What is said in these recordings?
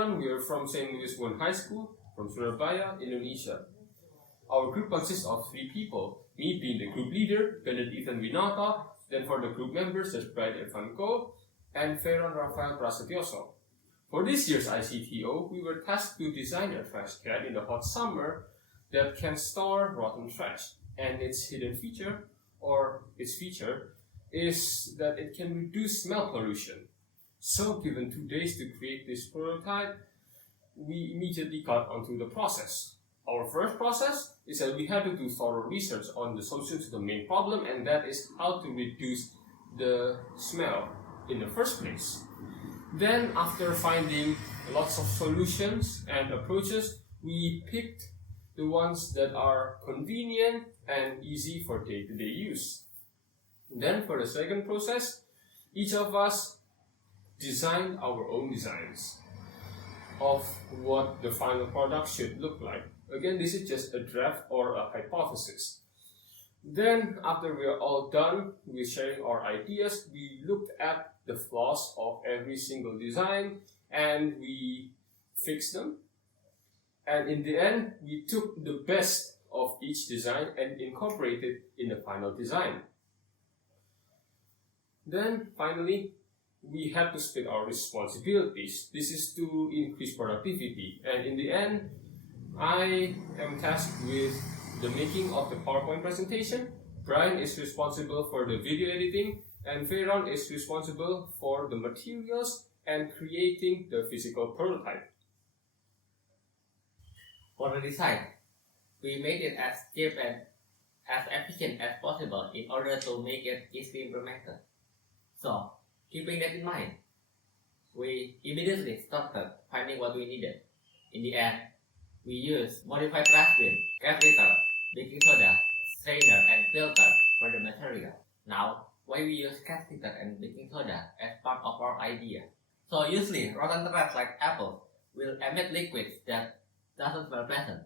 everyone. We are from St. Louis High School from Surabaya, Indonesia. Our group consists of 3 people, me being the group leader, Bennet and Winoto, then for the group members, there's Bryan and Veyron, Rafael, Prasetyoso. For this year's ICTO, we were tasked to design a trash can in the hot summer that can store rotten trash. And its hidden feature, or its feature, is that it can reduce smell pollution. So given 2 days to create this prototype, we immediately got onto the process. Our first process is that we had to do thorough research on the solution to the main problem, and that is how to reduce the smell in the first place. Then, after finding lots of solutions and approaches, we picked the ones that are convenient and easy for day-to-day use. Then, for the second process, each of us designed our own designs of what the final product should look like. Again, this is just a draft or a hypothesis. Then, after we are all done with sharing our ideas, we looked at the flaws of every single design and we fixed them. And in the end, we took the best of each design and incorporated in the final design. Then, finally, we had to split our responsibilities. This is to increase productivity. And in the end, I am tasked with the making of the PowerPoint presentation. Bryan is responsible for the video editing, and Veyron is responsible for the materials and creating the physical prototype. For the design, we made it as cheap and as efficient as possible in order to make it easily implemented. So, keeping that in mind, we immediately started finding what we needed. In the end, we used modified trash bin, cat litter, baking soda, strainer, and filter for the material. Now, why we use cat litter and baking soda as part of our idea? So usually, rotten trash like apples will emit liquids that doesn't smell pleasant.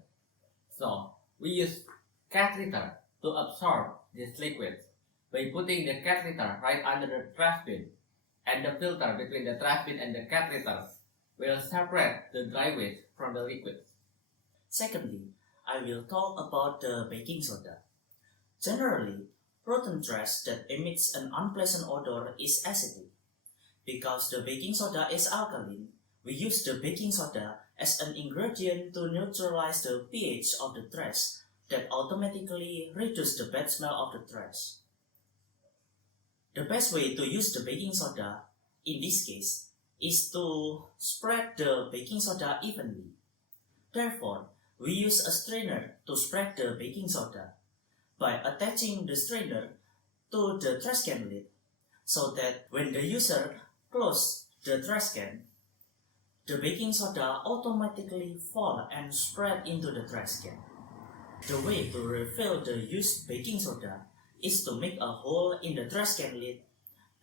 So, we use cat litter to absorb these liquids by putting the cat litter right under the trash bin, and the filter between the trash bin and the cat litter will separate the dry waste from the liquids. Secondly, I will talk about the baking soda. Generally, rotten trash that emits an unpleasant odor is acidic. Because the baking soda is alkaline, we use the baking soda as an ingredient to neutralize the pH of the trash that automatically reduces the bad smell of the trash. The best way to use the baking soda, in this case, is to spread the baking soda evenly. Therefore, we use a strainer to spread the baking soda by attaching the strainer to the trash can lid so that when the user closes the trash can, the baking soda automatically fall and spread into the trash can. The way to refill the used baking soda is to make a hole in the trash can lid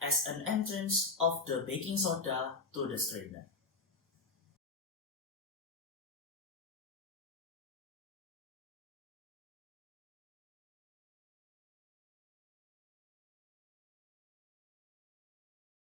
as an entrance of the baking soda to the strainer.